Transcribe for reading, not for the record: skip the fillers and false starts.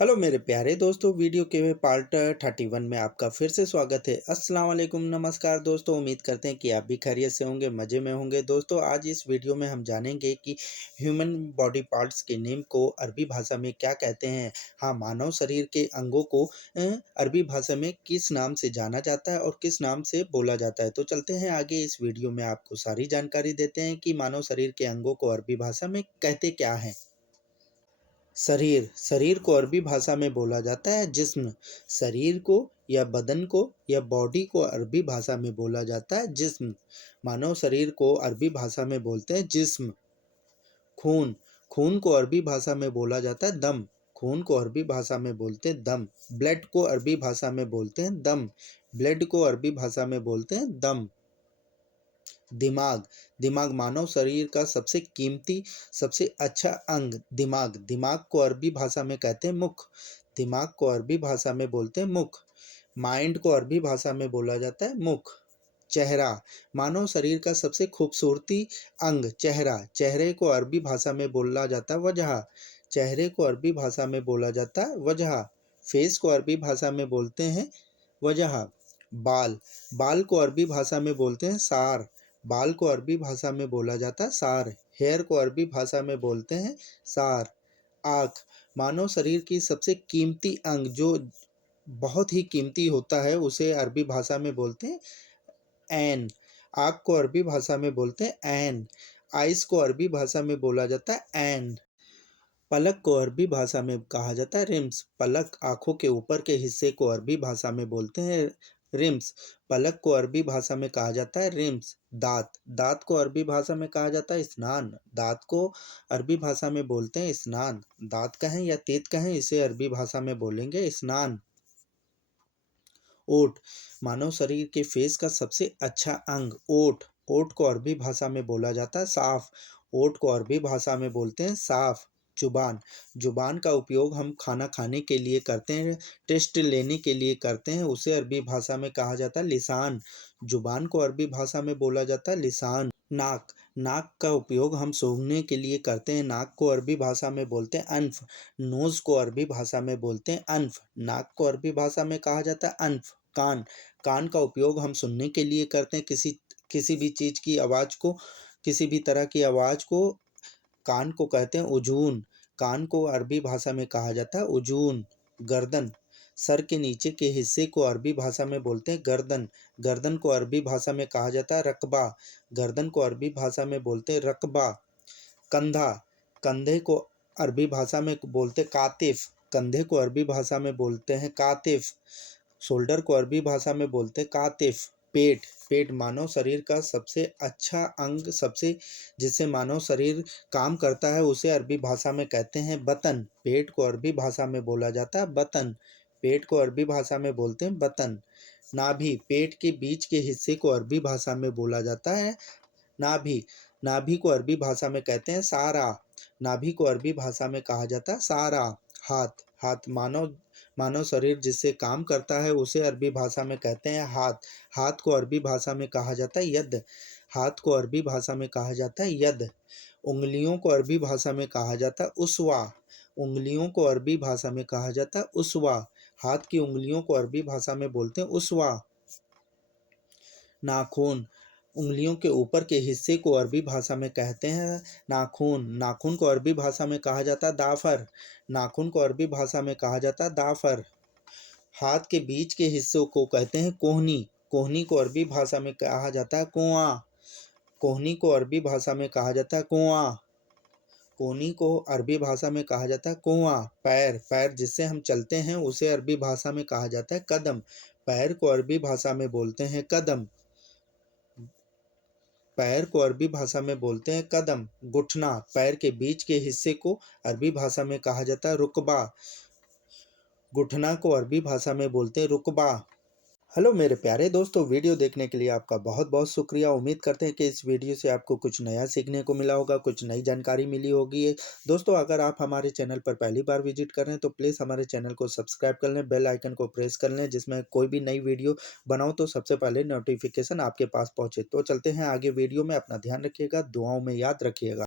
Hello मेरे प्यारे दोस्तों, वीडियो के पार्ट 31 में आपका फिर से स्वागत है। अस्सलाम वालेकुम, नमस्कार दोस्तों। उम्मीद करते हैं कि आप भी खैरियत से होंगे, मज़े में होंगे। दोस्तों, आज इस वीडियो में हम जानेंगे कि ह्यूमन बॉडी पार्ट्स के नेम को अरबी भाषा में क्या कहते हैं। हाँ, मानव शरीर के अंगों को अरबी भाषा में किस नाम से जाना जाता है और किस नाम से बोला जाता है। तो चलते हैं आगे, इस वीडियो में आपको सारी जानकारी देते हैं कि मानव शरीर के अंगों को अरबी भाषा में कहते क्या हैं। शरीर शरीर को अरबी भाषा में बोला जाता है जिस्म। शरीर को या बदन को या बॉडी को अरबी भाषा में बोला जाता है जिस्म। मानव शरीर को अरबी भाषा में बोलते हैं जिस्म। खून खून को अरबी भाषा में बोला जाता है दम। खून को अरबी भाषा में बोलते हैं दम। ब्लड को अरबी भाषा में बोलते हैं दम। ब्लड को अरबी भाषा में बोलते हैं दम। दिमाग दिमाग मानव शरीर का सबसे कीमती, सबसे अच्छा अंग दिमाग। दिमाग को अरबी भाषा में कहते हैं मुख। दिमाग को अरबी भाषा में बोलते हैं मुख। माइंड को अरबी भाषा में बोला जाता है मुख। चेहरा मानव शरीर का सबसे खूबसूरती अंग चेहरा। चेहरे को अरबी भाषा में बोला जाता है वजह। चेहरे को अरबी भाषा में बोला जाता है वजह। फेस को अरबी भाषा में बोलते हैं वजह। बाल बाल को अरबी भाषा में बोलते हैं सार। बाल को अरबी भाषा में बोला जाता है सार। हेयर को अरबी भाषा में बोलते हैं सार। आँख मानव शरीर की सबसे कीमती अंग, जो बहुत ही कीमती होता है, उसे अरबी भाषा में बोलते हैं ऐन। आँख को अरबी भाषा में बोलते हैं ऐन। आइस को अरबी भाषा में बोला जाता है ऐन। पलक को अरबी भाषा में कहा जाता है रिम्स। पलक आँखों के ऊपर के हिस्से को अरबी भाषा में बोलते हैं रिम्स। पलक को अरबी भाषा में कहा जाता है रिम्स। दाँत दाँत को अरबी भाषा में कहा जाता है स्नान। दाँत को अरबी भाषा में बोलते हैं स्नान। दाँत कहें या तेत कहें, इसे अरबी भाषा में बोलेंगे स्नान। ओठ मानव शरीर के फेस का सबसे अच्छा अंग ओठ। ओठ को अरबी भाषा में बोला जाता है साफ। ओठ को अरबी भाषा में बोलते हैं साफ। जुबान जुबान का उपयोग हम खाना खाने के लिए करते हैं, टेस्ट लेने के लिए करते हैं, उसे अरबी भाषा में कहा जाता है लिसान। जुबान को अरबी भाषा में बोला जाता है लिसान। नाक नाक का उपयोग हम सूंघने के लिए करते हैं, नाक को अरबी भाषा में बोलते हैं अनफ। नोज को अरबी भाषा में बोलते हैं अनफ। नाक को अरबी भाषा में कहा जाता है अनफ। कान कान का उपयोग हम सुनने के लिए करते हैं, किसी किसी भी चीज़ की आवाज़ को, किसी भी तरह की आवाज़ को कान को कहते हैं उजून। कान को अरबी भाषा में कहा जाता है उजून। गर्दन सर के नीचे के हिस्से को अरबी भाषा में बोलते हैं गर्दन। गर्दन को अरबी भाषा में कहा जाता है रकबा। गर्दन को अरबी भाषा में बोलते हैं रकबा। कंधा कंधे को अरबी भाषा में बोलते कातिफ। कंधे को अरबी भाषा में बोलते हैं कातिफ। शोल्डर को अरबी भाषा में बोलते हैं कातिफ। पेट पेट मानव शरीर का सबसे अच्छा अंग, सबसे जिससे मानव शरीर काम करता है, उसे अरबी भाषा में कहते हैं बतन। पेट को अरबी भाषा में बोला जाता है बतन। पेट को अरबी भाषा में बोलते हैं बतन। नाभि पेट के बीच के हिस्से को अरबी भाषा में बोला जाता है नाभि। नाभि को अरबी भाषा में कहते हैं सारा। नाभि को अरबी भाषा में कहा जाता है सारा। हाथ हाथ मानव मानव शरीर जिससे काम करता है, उसे अरबी भाषा में कहते हैं हाथ। हाथ को अरबी भाषा में कहा जाता है यद। हाथ को अरबी भाषा में कहा जाता है यद। उंगलियों को अरबी भाषा में कहा जाता है उसवा। उंगलियों को अरबी भाषा में कहा जाता है उसवा। हाथ की उंगलियों को अरबी भाषा में बोलते हैं उसवा। नाखून उंगलियों के ऊपर के हिस्से को अरबी भाषा में कहते हैं नाखून। नाखून को अरबी भाषा में कहा जाता है दाफर। नाखून को अरबी भाषा में कहा जाता है दाफर। हाथ के बीच के हिस्सों को कहते हैं कोहनी। कोहनी को अरबी भाषा में कहा जाता है कुआं। कोहनी को अरबी भाषा में कहा जाता है कुआं। कोहनी को अरबी भाषा में कहा जाता है कुआं। पैर पैर जिससे हम चलते हैं, उसे अरबी भाषा में कहा जाता है कदम। पैर को अरबी भाषा में बोलते हैं कदम। पैर को अरबी भाषा में बोलते हैं कदम। घुटना पैर के बीच के हिस्से को अरबी भाषा में कहा जाता है रुकबा। घुटना को अरबी भाषा में बोलते हैं रुकबा। हेलो मेरे प्यारे दोस्तों, वीडियो देखने के लिए आपका बहुत बहुत शुक्रिया। उम्मीद करते हैं कि इस वीडियो से आपको कुछ नया सीखने को मिला होगा, कुछ नई जानकारी मिली होगी। दोस्तों, अगर आप हमारे चैनल पर पहली बार विजिट कर रहे हैं तो प्लीज़ हमारे चैनल को सब्सक्राइब कर लें, बेल आइकन को प्रेस कर लें, जिसमें कोई भी नई वीडियो बनाओ तो सबसे पहले नोटिफिकेशन आपके पास पहुँचे। तो चलते हैं आगे वीडियो में। अपना ध्यान रखिएगा, दुआओं में याद रखिएगा।